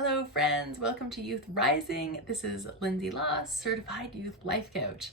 Hello friends, welcome to Youth Rising. This is Lindsay Law, Certified Youth Life Coach.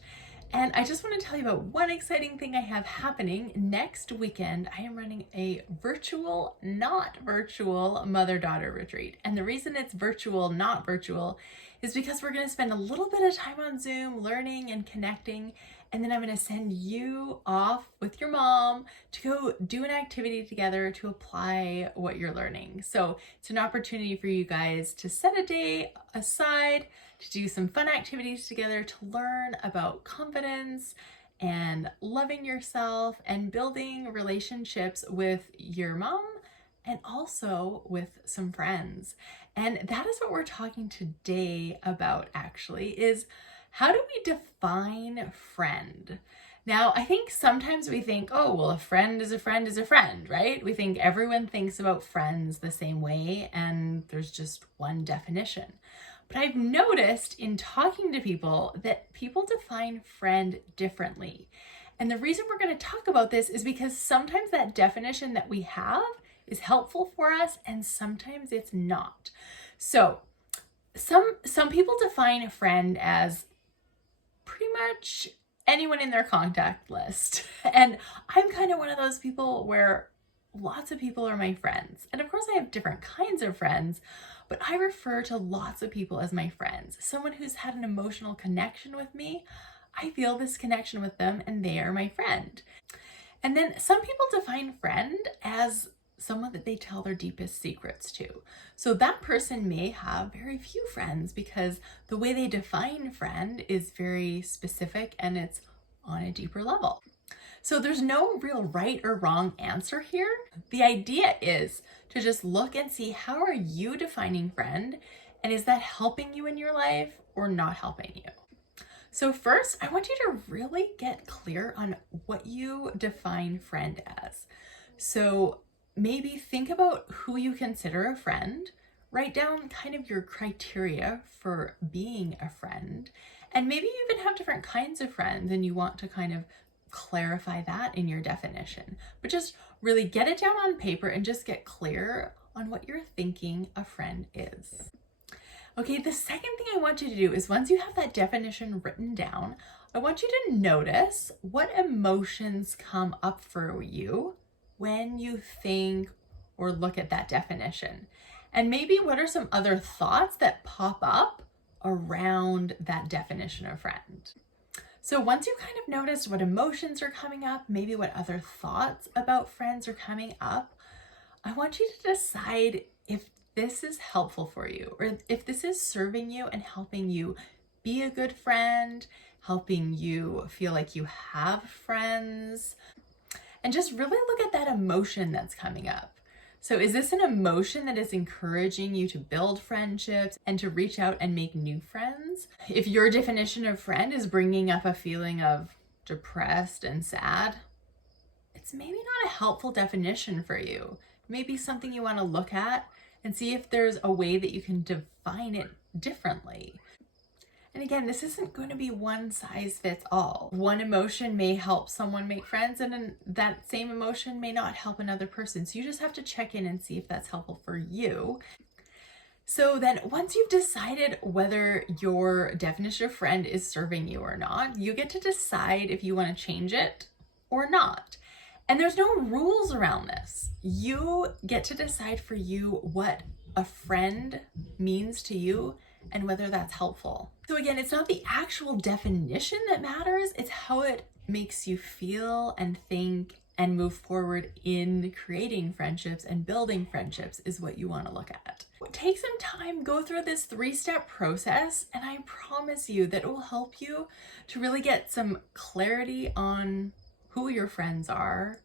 And I just want to tell you about one exciting thing I have happening. Next weekend, I am running a virtual, not virtual mother-daughter retreat. And the reason it's virtual, not virtual, is because we're going to spend a little bit of time on Zoom learning and connecting. And then I'm going to send you off with your mom to go do an activity together to apply what you're learning. So it's an opportunity for you guys to set a day aside to do some fun activities together, to learn about confidence and loving yourself and building relationships with your mom and also with some friends. And that is what we're talking today about, actually, is how do we define friend? Now, I think sometimes we think, oh, well, a friend is a friend is a friend, right? We think everyone thinks about friends the same way and there's just one definition. But I've noticed in talking to people that people define friend differently. And the reason we're going to talk about this is because sometimes that definition that we have is helpful for us and sometimes it's not. So some people define friend as pretty much anyone in their contact list. And I'm kind of one of those people where lots of people are my friends. And of course I have different kinds of friends, but I refer to lots of people as my friends. Someone who's had an emotional connection with me, I feel this connection with them and they are my friend. And then some people define friend as someone that they tell their deepest secrets to. So that person may have very few friends because the way they define friend is very specific and it's on a deeper level. So there's no real right or wrong answer here. The idea is to just look and see, how are you defining friend? And is that helping you in your life or not helping you? So first, I want you to really get clear on what you define friend as. So maybe think about who you consider a friend, write down kind of your criteria for being a friend, and maybe you even have different kinds of friends and you want to kind of clarify that in your definition. But just really get it down on paper and just get clear on what you're thinking a friend is. Okay, the second thing I want you to do is once you have that definition written down, I want you to notice what emotions come up for you when you think or look at that definition. And maybe what are some other thoughts that pop up around that definition of friend? So once you kind of notice what emotions are coming up, maybe what other thoughts about friends are coming up, I want you to decide if this is helpful for you or if this is serving you and helping you be a good friend, helping you feel like you have friends. And just really look at that emotion that's coming up. So is this an emotion that is encouraging you to build friendships and to reach out and make new friends? If your definition of friend is bringing up a feeling of depressed and sad, it's maybe not a helpful definition for you. Maybe something you want to look at and see if there's a way that you can define it differently. And again, this isn't going to be one size fits all. One emotion may help someone make friends and then that same emotion may not help another person. So you just have to check in and see if that's helpful for you. So then once you've decided whether your definition of friend is serving you or not, you get to decide if you want to change it or not. And there's no rules around this. You get to decide for you what a friend means to you and whether that's helpful. So again, it's not the actual definition that matters, it's how it makes you feel and think and move forward in creating friendships and building friendships is what you want to look at. Take some time, go through this 3-step process, and I promise you that it will help you to really get some clarity on who your friends are,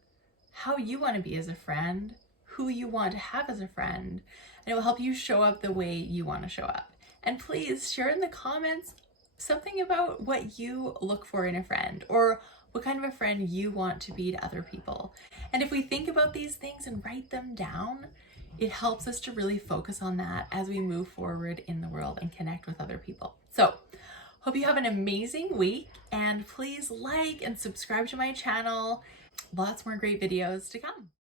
how you want to be as a friend, who you want to have as a friend, and it will help you show up the way you want to show up. And please share in the comments something about what you look for in a friend or what kind of a friend you want to be to other people. And if we think about these things and write them down, it helps us to really focus on that as we move forward in the world and connect with other people. So, hope you have an amazing week and please like and subscribe to my channel. Lots more great videos to come.